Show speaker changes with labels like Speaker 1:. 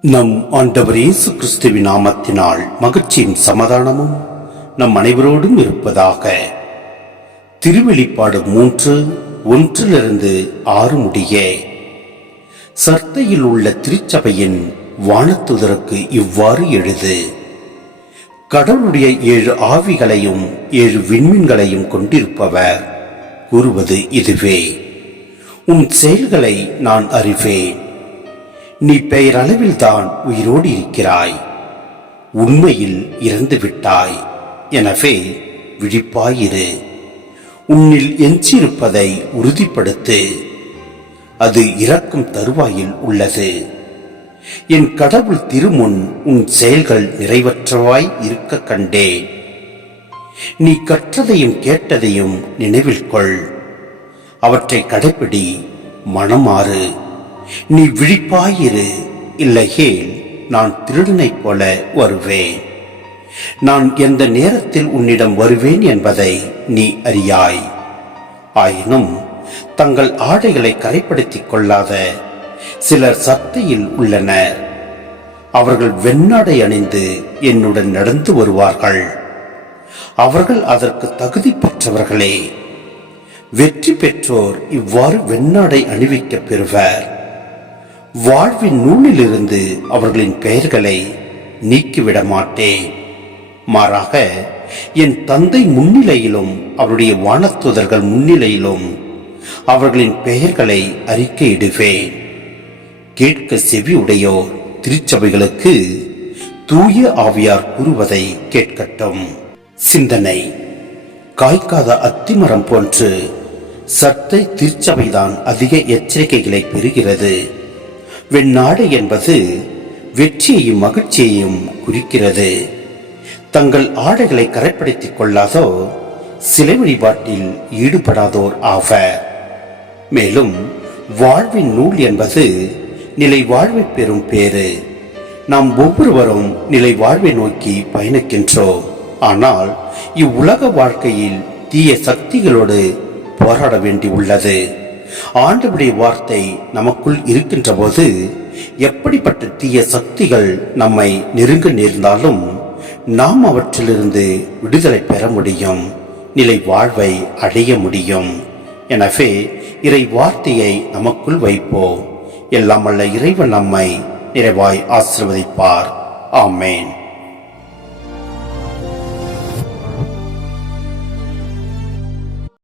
Speaker 1: நம் ஆண்டவர் இயேசு கிறிஸ்துவின் நாமத்தினால் மகிழ்ச்சியின் சமாதானமும் நம் அனைவரோடும் இருப்பதாக. திருவெளிப்பாடு மூன்று ஒன்றிலிருந்து ஆறு முடிய. சர்த்தையில் உள்ள திருச்சபையின் வானத்துதருக்கு இவ்வாறு எழுது. கடவுளுடைய ஏழு ஆவிகளையும் ஏழு விண்மீன்களையும் கொண்டிருப்பவர் கூறுவது இதுவே. உன் செயல்களை நான் அறிவேன். நீ பெயரளவில்தான் உயிரோடு இருக்கிறாய். உண்மையில் இறந்து விட்டாய். எனவே விழிப்பாயிரு உன்னில் எஞ்சியிருப்பதை உறுதிப்படுத்து. அது இறக்கும் தருவாயில் உள்ளது. என் கடவுள் திருமுன் உன் செயல்கள் நிறைவற்றவாய் இருக்க கண்டேன். நீ கற்றதையும் கேட்டதையும் நினைவில் கொள். அவற்றை கடைப்பிடி மனமாறு. நீ விழிப்பாயிரு. இல்லையேல் நான் திருடனைப் போல வருவேன். நான் எந்த நேரத்தில் உன்னிடம் வருவேன் என்பதை நீ அறியாய். ஆயினும் தங்கள் ஆடைகளை கரைப்படுத்திக் கொள்ளாத சிலர் சத்தையில் உள்ளனர். அவர்கள் வெண்ணாடை அணிந்து என்னுடன் நடந்து வருவார்கள். அவர்கள் அதற்கு தகுதி பெற்றவர்களே. வெற்றி பெற்றோர் இவ்வாறு வெண்ணாடை அணிவிக்கப் பெறுவர். வாழ்வின் நூலிலிருந்து அவர்களின் பெயர்களை நீக்கிவிட மாட்டேன் மாறாக என் தந்தை முன்னிலையிலும் அவருடைய வானத்துதர்கள் முன்னிலையிலும் அவர்களின் பெயர்களை அறிக்கையிடுவேன். கேட்க செவி உடையோர் திருச்சபைகளுக்கு தூய ஆவியார் கூறுவதை கேட்கட்டும். சிந்தனை. காய்க்காத அத்திமரம் போன்று சட்டை திருச்சபைதான் அதிக எச்சரிக்கைகளை பெறுகிறது. வெண்ணாடு என்பது வெற்றியையும் மகிழ்ச்சியையும் குறிக்கிறது. தங்கள் ஆடைகளை கரைப்படுத்திக் கொள்ளாதோ சிலை வழிபாட்டில் ஈடுபடாதோர் ஆவர். மேலும் வாழ்வின் நூல் என்பது நிலை வாழ்வை பெறும் பேரு நாம் ஒவ்வொருவரும் நிலை வாழ்வை நோக்கி பயணிக்கின்றோம். ஆனால் இவ்வுலக வாழ்க்கையில் தீய சக்திகளோடு போராட வேண்டி உள்ளது ஆண்டவுடைய வார்த்தை நமக்குள் இருக்கின்ற போது எப்படிப்பட்ட தீய சக்திகள் நம்மை நெருங்க நேர்ந்தாலும் நாம் அவற்றிலிருந்து விடுதலை பெற முடியும் நிலை வாழ்வை அடைய முடியும். எனவே இறை வார்த்தையை நமக்குள் வைப்போம். எல்லாம் அல்ல இறைவன் நம்மை நிறைவாய் ஆசிர்வதிப்பார். ஆமேன்.